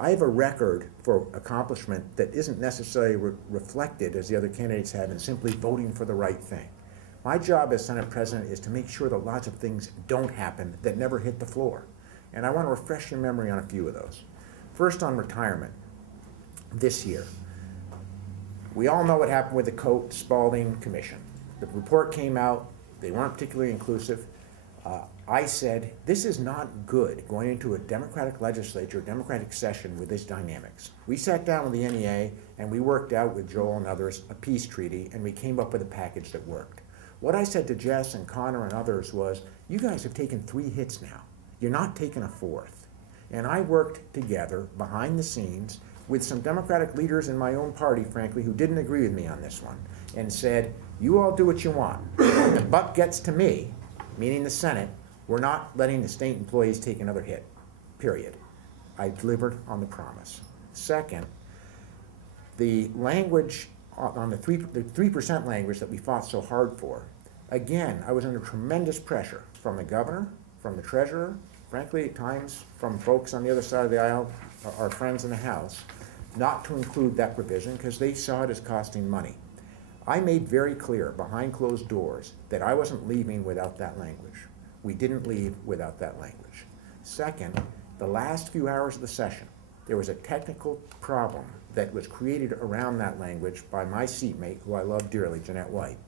I have a record for accomplishment that isn't necessarily reflected, as the other candidates have, in simply voting for the right thing. My job as Senate President is to make sure that lots of things don't happen that never hit the floor. And I want to refresh your memory on a few of those. First, on retirement. This year, we all know what happened with the Coate-Spalding Commission. The report came out. They weren't particularly inclusive. I said, this is not good going into a Democratic legislature, Democratic session with this dynamics. We sat down with the NEA and we worked out with Joel and others a peace treaty, and we came up with a package that worked. What I said to Jess and Connor and others was, you guys have taken 3 hits now. You're not taking a 4th. And I worked together behind the scenes with some Democratic leaders in my own party, frankly, who didn't agree with me on this one, and said, you all do what you want. When the buck gets to me, meaning the Senate, we're not letting the state employees take another hit, period. I delivered on the promise. Second, the language on the 3% language that we fought so hard for, again, I was under tremendous pressure from the governor, from the treasurer, frankly, at times from folks on the other side of the aisle, our friends in the House, not to include that provision because they saw it as costing money. I made very clear behind closed doors that I wasn't leaving without that language. We didn't leave without that language. Second, the last few hours of the session, there was a technical problem that was created around that language by my seatmate, who I love dearly, Jeanette White.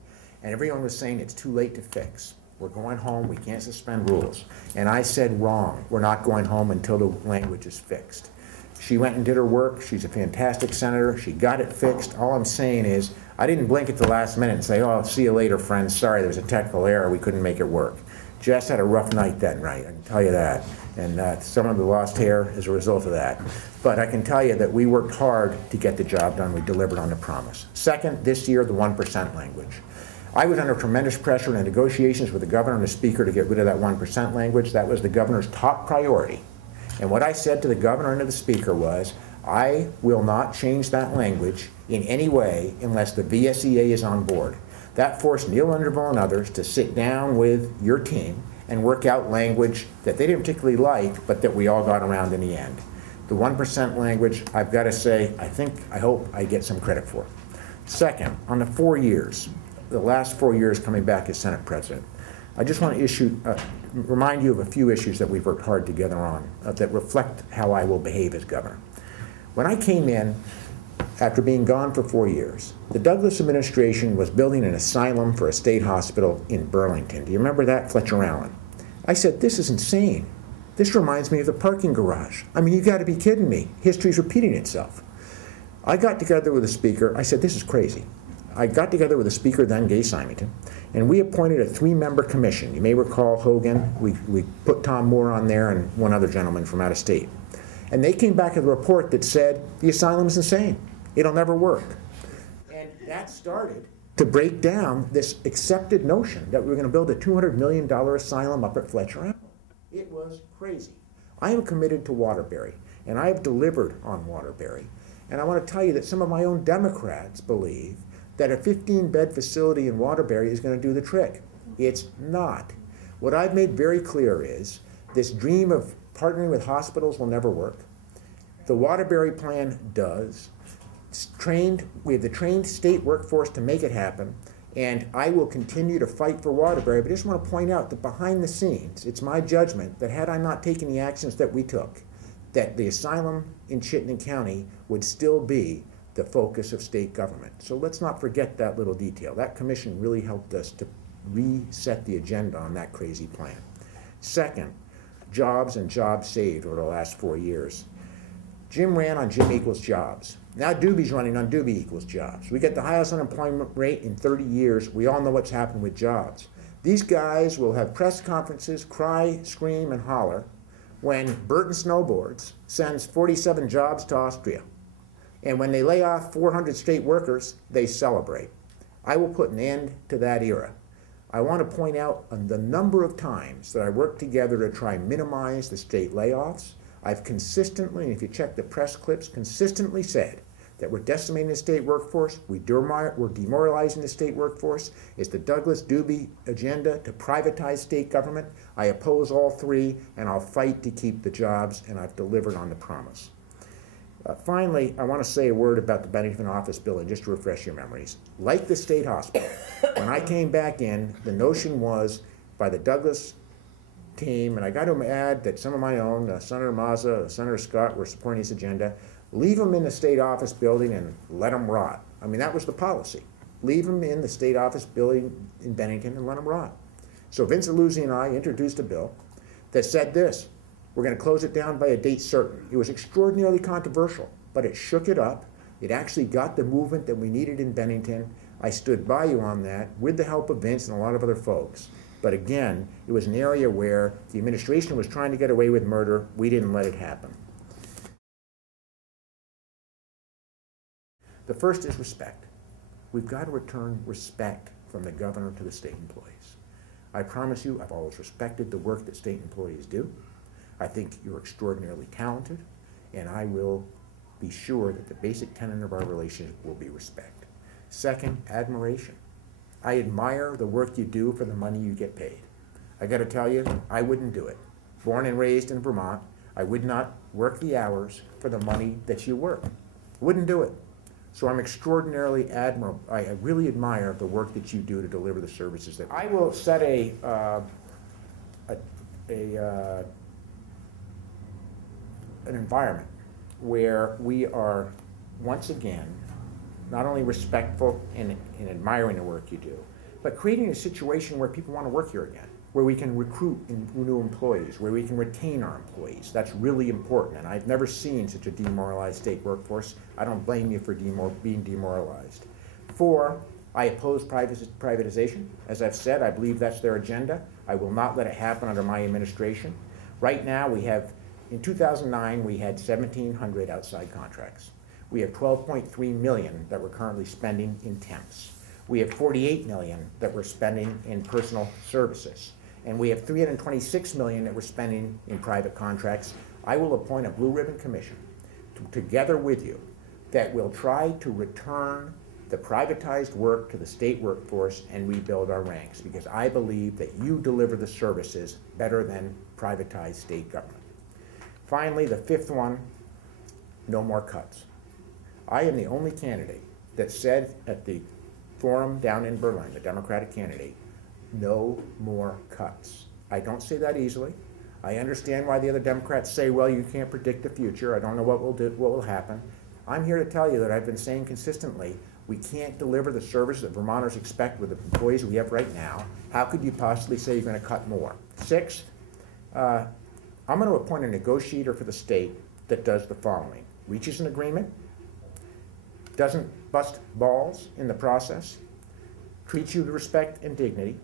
And everyone was saying it's too late to fix. We're going home, we can't suspend rules. And I said, wrong, we're not going home until the language is fixed. She went and did her work. She's a fantastic senator. She got it fixed. All I'm saying is, I didn't blink at the last minute and say, oh, see you later, friends. Sorry, there was a technical error. We couldn't make it work. Jess had a rough night that night, I can tell you that. And some of the lost hair as a result of that. But I can tell you that we worked hard to get the job done. We delivered on the promise. Second, this year, the 1% language. I was under tremendous pressure in the negotiations with the governor and the speaker to get rid of that 1% language. That was the governor's top priority. And what I said to the governor and to the speaker was, I will not change that language in any way unless the VSEA is on board. That forced Neil Underville and others to sit down with your team and work out language that they didn't particularly like, but that we all got around in the end. The 1% language, I've got to say, I hope I get some credit for. Second, on the 4 years, the last 4 years coming back as Senate President, I just want to remind you of a few issues that we've worked hard together on that reflect how I will behave as governor. When I came in, after being gone for 4 years, the Douglas administration was building an asylum for a state hospital in Burlington. Do you remember that, Fletcher Allen? I said, this is insane. This reminds me of the parking garage. I mean, you got to be kidding me. History's repeating itself. I got together with the speaker. I said, this is crazy. I got together with the speaker, then Gay Symington, and we appointed a 3-member commission. You may recall Hogan. We put Tom Moore on there and one other gentleman from out of state. And they came back with a report that said, the asylum is insane. It'll never work. And that started to break down this accepted notion that we were going to build a $200 million asylum up at Fletcher Allen. It was crazy. I am committed to Waterbury, and I have delivered on Waterbury. And I want to tell you that some of my own Democrats believe that a 15-bed facility in Waterbury is going to do the trick. It's not. What I've made very clear is this dream of partnering with hospitals will never work. The Waterbury plan does. We have the trained state workforce to make it happen, and I will continue to fight for Waterbury. But I just want to point out that behind the scenes, it's my judgment that had I not taken the actions that we took, that the asylum in Chittenden County would still be the focus of state government. So let's not forget that little detail. That commission really helped us to reset the agenda on that crazy plan. Second, jobs and jobs saved over the last 4 years. Jim ran on Jim equals jobs. Now Doobie's running on Doobie equals jobs. We get the highest unemployment rate in 30 years. We all know what's happened with jobs. These guys will have press conferences, cry, scream, and holler when Burton Snowboards sends 47 jobs to Austria. And when they lay off 400 state workers, they celebrate. I will put an end to that era. I want to point out the number of times that I worked together to try and minimize the state layoffs. I've consistently, and if you check the press clips, consistently said that we're decimating the state workforce, we're demoralizing the state workforce. It's the Douglas Doobie agenda to privatize state government. I oppose all three, and I'll fight to keep the jobs, and I've delivered on the promise. Finally, I want to say a word about the Bennington office building, just to refresh your memories. Like the state hospital, when I came back in, the notion was by the Douglas team, and I got to add that some of my own, Senator Mazza, Senator Scott, were supporting this agenda, leave them in the state office building and let them rot. I mean, that was the policy. Leave them in the state office building in Bennington and let them rot. So Vince Luzzi and I introduced a bill that said this: we're going to close it down by a date certain. It was extraordinarily controversial, but it shook it up. It actually got the movement that we needed in Bennington. I stood by you on that with the help of Vince and a lot of other folks. But again, it was an area where the administration was trying to get away with murder. We didn't let it happen. The first is respect. We've got to return respect from the governor to the state employees. I promise you, I've always respected the work that state employees do. I think you're extraordinarily talented, and I will be sure that the basic tenet of our relationship will be respect. Second, admiration. I admire the work you do for the money you get paid. I got to tell you, I wouldn't do it. Born and raised in Vermont, I would not work the hours for the money that you work. Wouldn't do it. So I'm extraordinarily admirable. I really admire the work that you do to deliver the services that I will set an environment where we are once again not only respectful and admiring the work you do, but creating a situation where people want to work here again, where we can recruit new employees, where we can retain our employees. That's really important, and I've never seen such a demoralized state workforce. I don't blame you for being demoralized. 4, I oppose privatization. As I've said, I believe that's their agenda. I will not let it happen under my administration. Right now, we have, in 2009, we had 1,700 outside contracts. We have 12.3 million that we're currently spending in temps. We have 48 million that we're spending in personal services. And we have 326 million that we're spending in private contracts. I will appoint a blue ribbon commission together with you that will try to return the privatized work to the state workforce and rebuild our ranks, because I believe that you deliver the services better than privatized state government. Finally, the 5th one, no more cuts. I am the only candidate that said at the forum down in Berlin, the Democratic candidate, no more cuts. I don't say that easily. I understand why the other Democrats say, well, you can't predict the future. I don't know what will happen. I'm here to tell you that I've been saying consistently, we can't deliver the service that Vermonters expect with the employees we have right now. How could you possibly say you're going to cut more? 6th, I'm going to appoint a negotiator for the state that does the following: reaches an agreement, doesn't bust balls in the process, treats you with respect and dignity,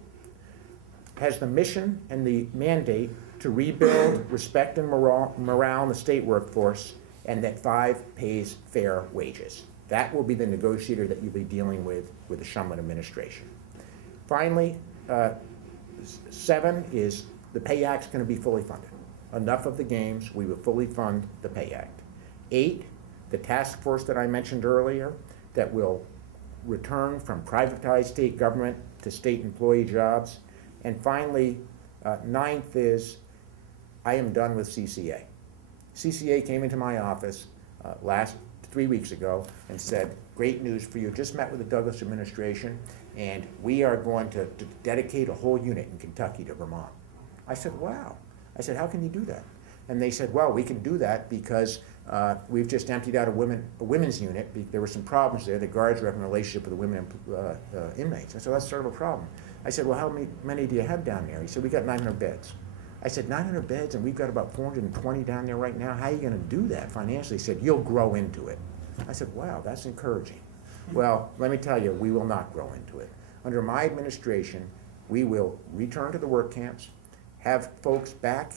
has the mission and the mandate to rebuild respect and morale in the state workforce, and that 5, pays fair wages. That will be the negotiator that you'll be dealing with the Shumlin administration. Finally, 7 is the Pay Act's going to be fully funded. Enough of the games. We will fully fund the Pay Act. 8, the task force that I mentioned earlier that will return from privatized state government to state employee jobs. And finally, 9th is I am done with CCA. CCA came into my office 3 weeks ago and said, great news for you, just met with the Douglas administration, and we are going to dedicate a whole unit in Kentucky to Vermont. I said, wow. I said, how can you do that? And they said, well, we can do that because we've just emptied out a women's unit. There were some problems there. The guards were having a relationship with the women inmates. I said, that's sort of a problem. I said, well, how many do you have down there? He said, we got 900 beds. I said, 900 beds, and we've got about 420 down there right now. How are you going to do that financially? He said, you'll grow into it. I said, wow, that's encouraging. Well, let me tell you, we will not grow into it. Under my administration, we will return to the work camps, have folks back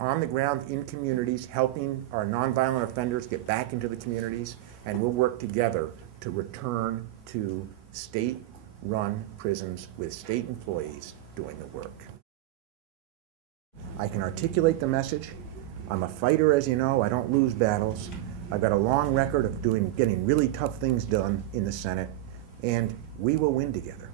on the ground in communities, helping our nonviolent offenders get back into the communities, and we'll work together to return to state-run prisons with state employees doing the work. I can articulate the message. I'm a fighter, as you know. I don't lose battles. I've got a long record of getting really tough things done in the Senate, and we will win together.